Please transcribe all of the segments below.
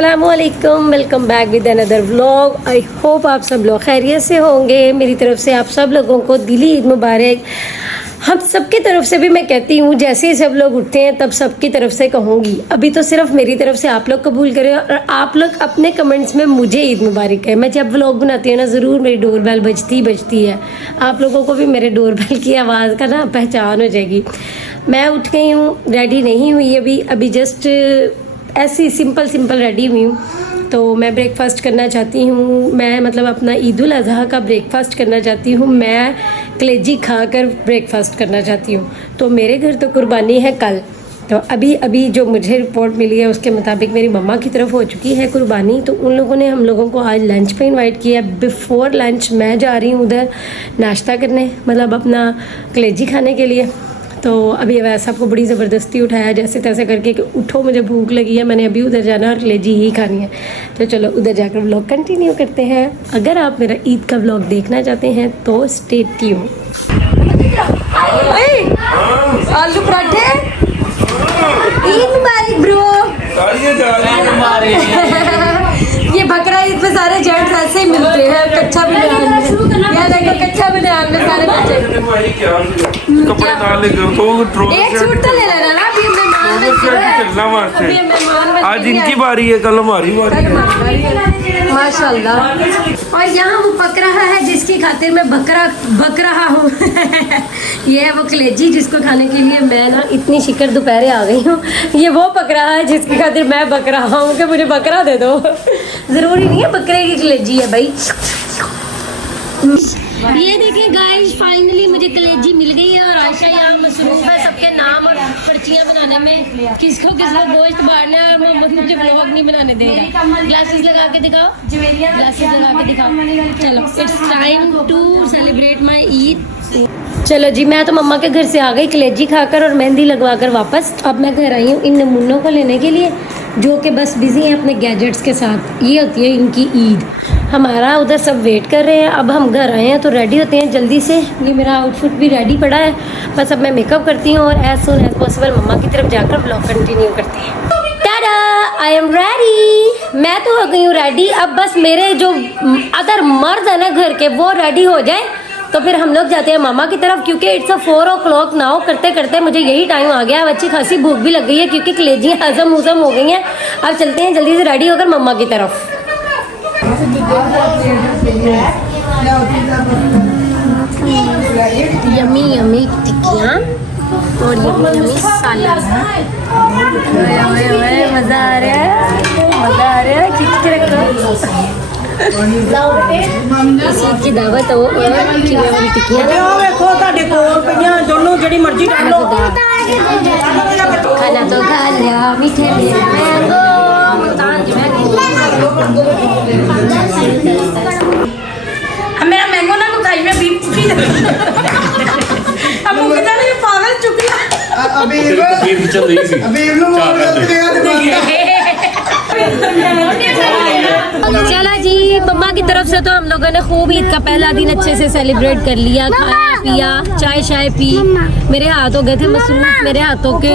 अस्सलाम वालेकुम, welcome back with another vlog. I hope आप सब लोग खैरियत से होंगे। मेरी तरफ से आप सब लोगों को दिली ईद मुबारक। हम सब की तरफ से भी मैं कहती हूँ, जैसे ही सब लोग उठते हैं तब सबकी तरफ से कहूँगी। अभी तो सिर्फ मेरी तरफ से आप लोग कबूल करें और आप लोग अपने कमेंट्स में मुझे ईद मुबारक है। मैं जब व्लॉग बनाती हूँ ना, ज़रूर मेरी डोर बेल बजती है। आप लोगों को भी मेरे डोर बेल की आवाज़ का ना पहचान हो जाएगी। मैं उठ गई हूँ, रेडी नहीं हुई अभी जस्ट ऐसी सिंपल रेडी हुई हूँ। तो मैं ब्रेकफास्ट करना चाहती हूँ। मैं मतलब अपना ईद उल अज़हा का ब्रेकफास्ट करना चाहती हूँ। मैं कलेजी खाकर ब्रेकफास्ट करना चाहती हूँ। तो मेरे घर तो कुर्बानी है कल। तो अभी जो मुझे रिपोर्ट मिली है उसके मुताबिक मेरी मम्मा की तरफ हो चुकी है कुर्बानी। तो उन लोगों ने हम लोगों को आज लंच पे इनवाइट किया। बिफ़ोर लंच मैं जा रही हूँ उधर नाश्ता करने, मतलब अपना कलेजी खाने के लिए। तो अभी वैसा आपको बड़ी ज़बरदस्ती उठाया जैसे तैसे करके कि उठो, मुझे भूख लगी है, मैंने अभी उधर जाना और कलेजी ही खानी है। तो चलो उधर जाकर व्लॉग कंटिन्यू करते हैं। अगर आप मेरा ईद का व्लॉग देखना चाहते हैं तो स्टे ट्यून। आलू पराठे, ईद मुबारक ब्रो। ये बकरा ईद पे सारे जेंट्स ऐसे ही मिलते हैं, कच्चा बनान में। यहाँ देखो कच्चा बनान में सारे बच्चे। कपड़े डाल तो एक सूट तो ले लेना ना, अभी मेहमान आज इनकी बारी है, कल हमारी बारी। माशाल्लाह। और यहाँ वो पक रहा है जिसकी खातिर मैं बक रहा हूँ। ये है वो कलेजी जिसको खाने के लिए मैं ना इतनी शिकर दोपहरे आ गई हूँ। ये वो पक रहा है जिसकी खातिर मैं बक रहा हूँ कि मुझे बकरा दे दो। ज़रूरी नहीं है बकरे की कलेजी है भाई। ये देखिए गाइस, फाइनली मुझे कलेजी मिल गई है और आयशा यहाँ मसरूफ है सबके नाम और पर्चियाँ बनाने में। किसको गोश्त बांटना है और मोहम्मद मुझे व्लॉग नहीं बनाने दे रहा। ग्लासेस लगा के दिखाओ, ग्लासेस लगा के दिखाओ। चलो it's time to celebrate my Eid. चलो जी, मैं तो मम्मा के घर से आ गई कलेजी खाकर और मेहंदी लगवाकर वापस। अब मैं घर आई हूँ इन नमूनों को लेने के लिए जो कि बस बिजी हैं अपने गैजेट्स के साथ। ये होती है इनकी ईद। हमारा उधर सब वेट कर रहे हैं। अब हम घर आए हैं तो रेडी होते हैं जल्दी से। ये मेरा आउटफिट भी रेडी पड़ा है, बस अब मैं मेकअप करती हूँ और एज सून एज पॉसिबल मम्मा की तरफ जाकर ब्लॉग कंटिन्यू करते हैं। Tada, I am ready. मैं तो हो गई हूँ रेडी। अब बस मेरे जो अदर मर्द है ना घर के, वो रेडी हो जाए तो फिर हम लोग जाते हैं मामा की तरफ, क्योंकि इट्स 4 o'clock नाउ। करते करते मुझे यही टाइम आ गया। अब अच्छी खासी भूख भी लग गई है क्योंकि कलेजियाँ हजम हो गई हैं। अब चलते हैं जल्दी से रेडी होकर मम्मा की तरफ। यमी यमी टिक्कियाँ और यमी सालन। मज़ा आ रहा है। खींच के रखो। इस ईद की दावत हो और टिक्कियाँ दोनों जड़ी मर्जी खाना तो खा लिया। मीठे मैंगो मेरा मैंगो ना को खाई में बीप चुकी है। अब वो कितना नहीं पागल चुकी है। अभी चल रही थी चला जी, मम्मा की तरफ से तो हम लोगों ने खूब ईद का पहला दिन अच्छे से सेलिब्रेट कर लिया। खाया पिया, चाय शाय पी। मेरे हाथ हो गए थे मसरूफ, मेरे हाथों के।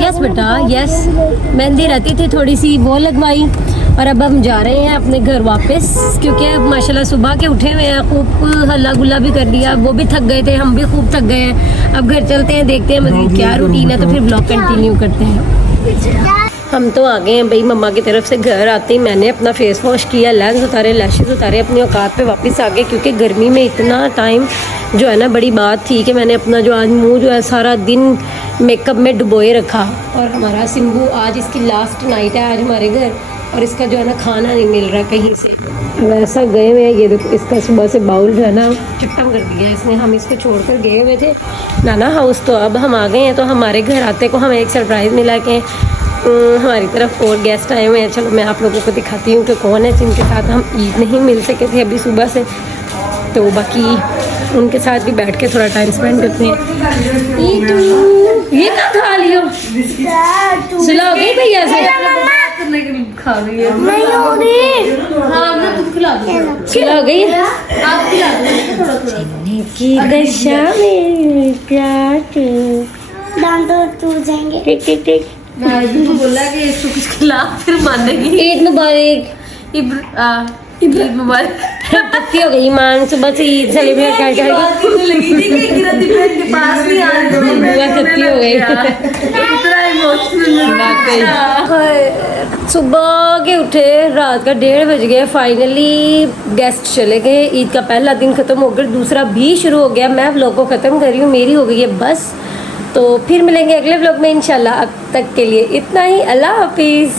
यस बेटा यस, मेहंदी रहती थी थोड़ी सी, वो लगवाई। और अब हम जा रहे हैं अपने घर वापस, क्योंकि अब माशाल्लाह सुबह के उठे हुए हैं। खूब हल्ला गुल्ला भी कर लिया, वो भी थक गए थे, हम भी खूब थक गए हैं। अब घर चलते हैं, देखते हैं मज़ीद क्या रूटीन है, तो फिर ब्लॉग कंटिन्यू करते हैं। हम तो आ गए हैं भाई मम्मा की तरफ से। घर आते ही मैंने अपना फेस वॉश किया, लेंस उतारे, लैशेस उतारे, अपनी औकात पे वापस आ गए क्योंकि गर्मी में इतना टाइम जो है ना बड़ी बात थी कि मैंने अपना जो आज मुंह जो है सारा दिन मेकअप में डुबोए रखा। और हमारा सिम्बू आज इसकी लास्ट नाइट है आज हमारे घर, और इसका जो है ना खाना नहीं मिल रहा कहीं से। वैसा गए हुए हैं, ये देखो इसका सुबह से बाउल जो है ना चट्टम कर दिया इसने। हम इसको छोड़कर गए हुए थे नाना हाउस, तो अब हम आ गए हैं। तो हमारे घर आते को हमें एक सरप्राइज़ मिला कि हमारी तरफ और गेस्ट आए हुए हैं। चलो मैं आप लोगों को दिखाती हूँ कि कौन है जिनके साथ हम ईद नहीं मिल सके थे अभी सुबह से। तो बाकी उनके साथ भी बैठ के थोड़ा टाइम स्पेंड करते हैं। ये क्या खा लियो? सुला हो गई भैया से? खा गई है। हाँ ना, तुम खिला दो। सुला हो गई आप खिला दो। की दशा में प्यार दांत तो टूट जाएंगे। ठीक ठीक ठीक। मैं हस्बैंड को बोला कि इसको कुछ खिला फिर मानेगी। ईद मुबारक। ईद मुबारक। पत्ती हो गई मांग, सुबह से ईद सेलिब्रेट कर कर बात करने लगी थी कि किरण दी बहन के पास नहीं आ रही, बुआ सत्ती हो गई। इतना इमोशनल। सुबह के उठे, रात का 1:30 बज गए, फाइनली गेस्ट चले गए, ईद का पहला दिन खत्म हो गया, दूसरा भी शुरू हो गया। मैं व्लॉग को ख़त्म कर रही हूँ, मेरी हो गई है बस। तो फिर मिलेंगे अगले व्लॉग में इंशाल्लाह। अब तक के लिए इतना ही, अल्लाह हाफिज़।